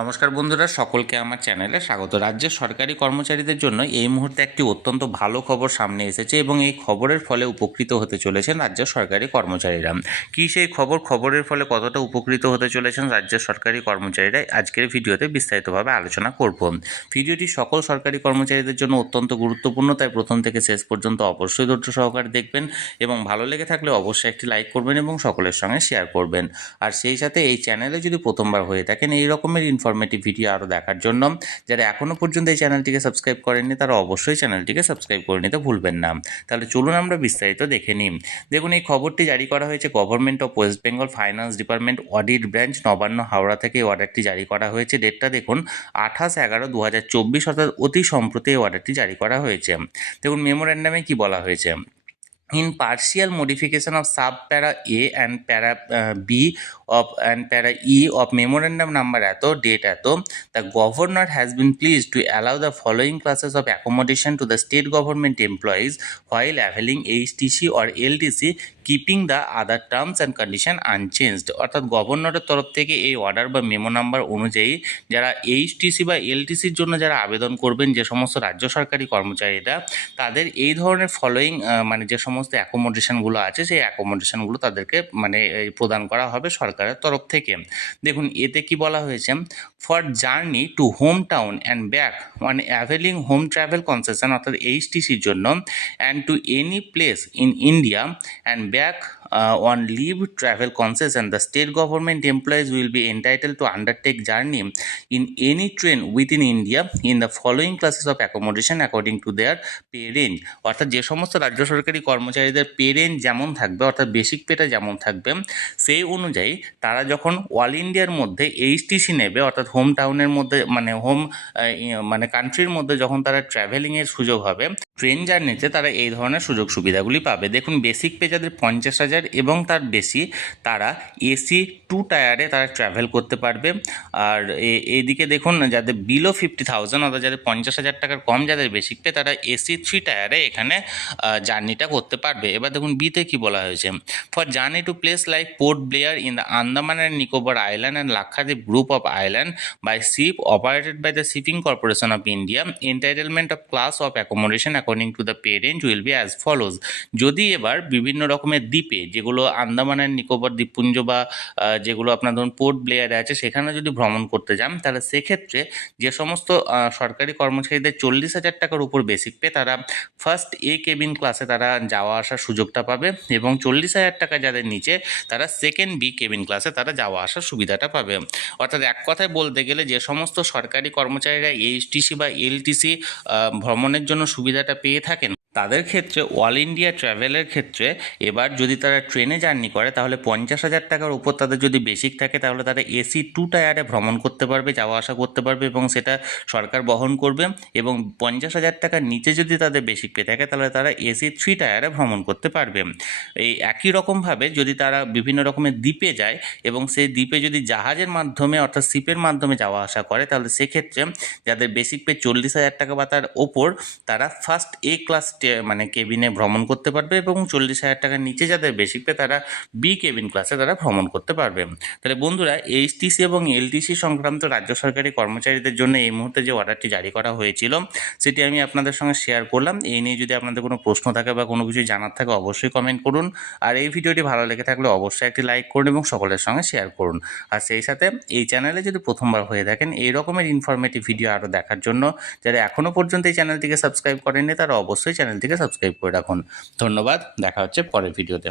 নমস্কার বন্ধুরা, সকলকে আমার চ্যানেলে স্বাগত। রাজ্যের সরকারি কর্মচারীদের জন্য এই মুহূর্তে একটি অত্যন্ত ভালো খবর সামনে এসেছে এবং এই খবরের ফলে উপকৃত হতে চলেছেন রাজ্যের সরকারি কর্মচারীরা। কী সেই খবর? খবরের ফলে কতটা উপকৃত হতে চলেছেন রাজ্যের সরকারি কর্মচারীরা? আজকের ভিডিওতে বিস্তারিতভাবে আলোচনা করব। ভিডিওটি সকল সরকারি কর্মচারীদের জন্য অত্যন্ত গুরুত্বপূর্ণ, তাই প্রথম থেকে শেষ পর্যন্ত অবশ্যই ধৈর্য সহকারে দেখবেন এবং ভালো লেগে থাকলে অবশ্যই একটি লাইক করবেন এবং সকলের সঙ্গে শেয়ার করবেন। আর সেই সাথে এই চ্যানেলে যদি প্রথমবার হয়ে থাকেন, এই রকমের ইনফরমেটিভ ভিডিও আরও দেখার জন্য। যারা এখনও পর্যন্ত এই চ্যানেলটিকে সাবস্ক্রাইব করেননি, তারা অবশ্যই চ্যানেলটিকে সাবস্ক্রাইব করে নিতে ভুলবেন না। তাহলে চলুন আমরা বিস্তারিত দেখে নিই। দেখুন, এই খবরটি জারি করা হয়েছে government of West Bengal finance department audit branch Nabanna Howrah থেকে এই অর্ডারটি জারি করা হয়েছে। ডেটটা দেখুন, আঠাশ এগারো দু হাজার চব্বিশ, অর্থাৎ অতি সম্প্রতি এই অর্ডারটি জারি করা হয়েছে। দেখুন মেমোরেন্ডামে কি বলা হয়েছে? In partial modification of sub para A and para uh, B of and para E of memorandum number এত date এত the governor has been pleased to allow the following classes of accommodation to the state government employees while availing HTC or LTC keeping the other terms and condition unchanged অর্থাৎ গভর্নরের তরফ থেকে এই order বা memo number অনুযায়ী যারা HTC বা এলটিসির জন্য যারা আবেদন করবেন যে সমস্ত রাজ্য সরকারি কর্মচারীরা তাদের এই ধরনের ফলোয়িং মানে যে সমস্ত অ্যাকোমোডেশনগুলো আছে, সেই অ্যাকোমোডেশনগুলো তাদেরকে মানে প্রদান করা হবে সরকারের তরফ থেকে। দেখুন, এতে কি বলা হয়েছে? For journey to home town and back মানে অ্যাভেলিং হোম ট্রাভেল কনসেশন অর্থাৎ এইচটিসির জন্য and to any place in India and back uh, on leave travel concession the state government employees will be entitled to undertake journey in any train within india in the following classes of accommodation according to their pay range অর্থাৎ যে সমস্ত রাজ্য সরকারি কর্মচারীদের pay range যেমন থাকবে অর্থাৎ basic পেটা যেমন থাকবে সেই অনুযায়ী তারা যখন অল ইন্ডিয়ার মধ্যে এইচটিসি নেবে অর্থাৎ হোম টাউনের মধ্যে মানে হোম মানে কান্ট্রির মধ্যে যখন তারা ট্রাভেলিংয়ের সুযোগ হবে ট্রেন জার্নিতে তারা এই ধরনের সুযোগ সুবিধাগুলি পাবে। দেখুন বেসিক পে যাদের পঞ্চাশ হাজার এবং তার বেশি তারা এসি টু টায়ারে তারা ট্রাভেল করতে পারবে। আর এইদিকে দেখুন, যাদের বিলো ফিফটি থাউজেন্ড অর্থাৎ যাদের পঞ্চাশ হাজার টাকার কম যাদের বেসিক পে তারা এসি থ্রি টায়ারে এখানে জার্নিটা করতে পারবে। এবার দেখুন বিতে কি বলা হয়েছে? For journey to place like Port Blair in the Andaman and Nicobar island and Lakshadweep group of island by ship operated by the shipping corporation of India entitlement of class of accommodation according to the pay range will be as follows যদি এবার বিভিন্ন রকমের দ্বীপে, যেগুলো Andaman and Nicobar দ্বীপপুঞ্জ বা যেগুলো আপনার ধরুন পোর্ট ব্লেয়ারে আছে, সেখানে যদি ভ্রমণ করতে যান, তাহলে সেক্ষেত্রে যে সমস্ত সরকারি কর্মচারীদের চল্লিশ হাজার টাকার উপর বেসিক পে তারা ফার্স্ট এ কেবিন ক্লাসে তারা যাওয়া আসার সুযোগটা পাবে এবং চল্লিশ হাজার টাকা যাদের নিচে, তারা সেকেন্ড বি কেবিন ক্লাসে তারা যাওয়া আসার সুবিধাটা পাবে। অর্থাৎ এক কথায় বলতে গেলে যে সমস্ত সরকারি কর্মচারীরা এইচটিসি বা এলটিসি ভ্রমণের জন্য সুবিধাটা পেয়ে থাকেন। তাদের ক্ষেত্রে অল ইন্ডিয়া ট্রাভেলের ক্ষেত্রে এবার যদি তারা ট্রেনে জার্নি করে, তাহলে পঞ্চাশ হাজার টাকার উপর তাদের যদি বেসিক থাকে, তাহলে তারা এসি টু টায়ারে ভ্রমণ করতে পারবে, যাওয়া আসা করতে পারবে এবং সেটা সরকার বহন করবে এবং পঞ্চাশ হাজার টাকার নিচে যদি তাদের বেসিক পে থাকে, তাহলে তারা এসি থ্রি টায়ারে ভ্রমণ করতে পারবে। এই একই রকমভাবে যদি তারা বিভিন্ন রকমের দ্বীপে যায় এবং সেই দ্বীপে যদি জাহাজের মাধ্যমে অর্থাৎ শিপের মাধ্যমে যাওয়া আসা করে, তাহলে সেক্ষেত্রে যাদের বেসিক পে চল্লিশ হাজার টাকা বা তার ওপর তারা ফার্স্ট এ ক্লাস মানে কেবিনে ভ্রমণ করতে পারবে এবং চল্লিশ হাজার টাকার নিচে যাদের বেসিক পে, তারা বি কেবিন ক্লাসে তারা ভ্রমণ করতে পারবে। তাহলে বন্ধুরা এইচটিসি এবং এলটিসি সংক্রান্ত রাজ্য সরকারি কর্মচারীদের জন্য এই মুহূর্তে যে অর্ডারটি জারি করা হয়েছিল, সেটি আমি আপনাদের সঙ্গে শেয়ার করলাম। এই নিয়ে যদি আপনাদের কোনো প্রশ্ন থাকে বা কোনো কিছু জানার থাকে, অবশ্যই কমেন্ট করুন। আর এই ভিডিওটি ভালো লেগে থাকলে অবশ্যই একটি লাইক করুন এবং সকলের সঙ্গে শেয়ার করুন। আর সেই সাথে এই চ্যানেলে যদি প্রথমবার হয়ে থাকেন, এই রকমের ইনফরমেটিভ ভিডিও আরও দেখার জন্য, যারা এখনও পর্যন্ত এই চ্যানেলটিকে সাবস্ক্রাইব করেননি, তারা অবশ্যই চ্যানেলটিকে সাবস্ক্রাইব করে রাখুন। ধন্যবাদ দেখা হচ্ছে পরের ভিডিওতে।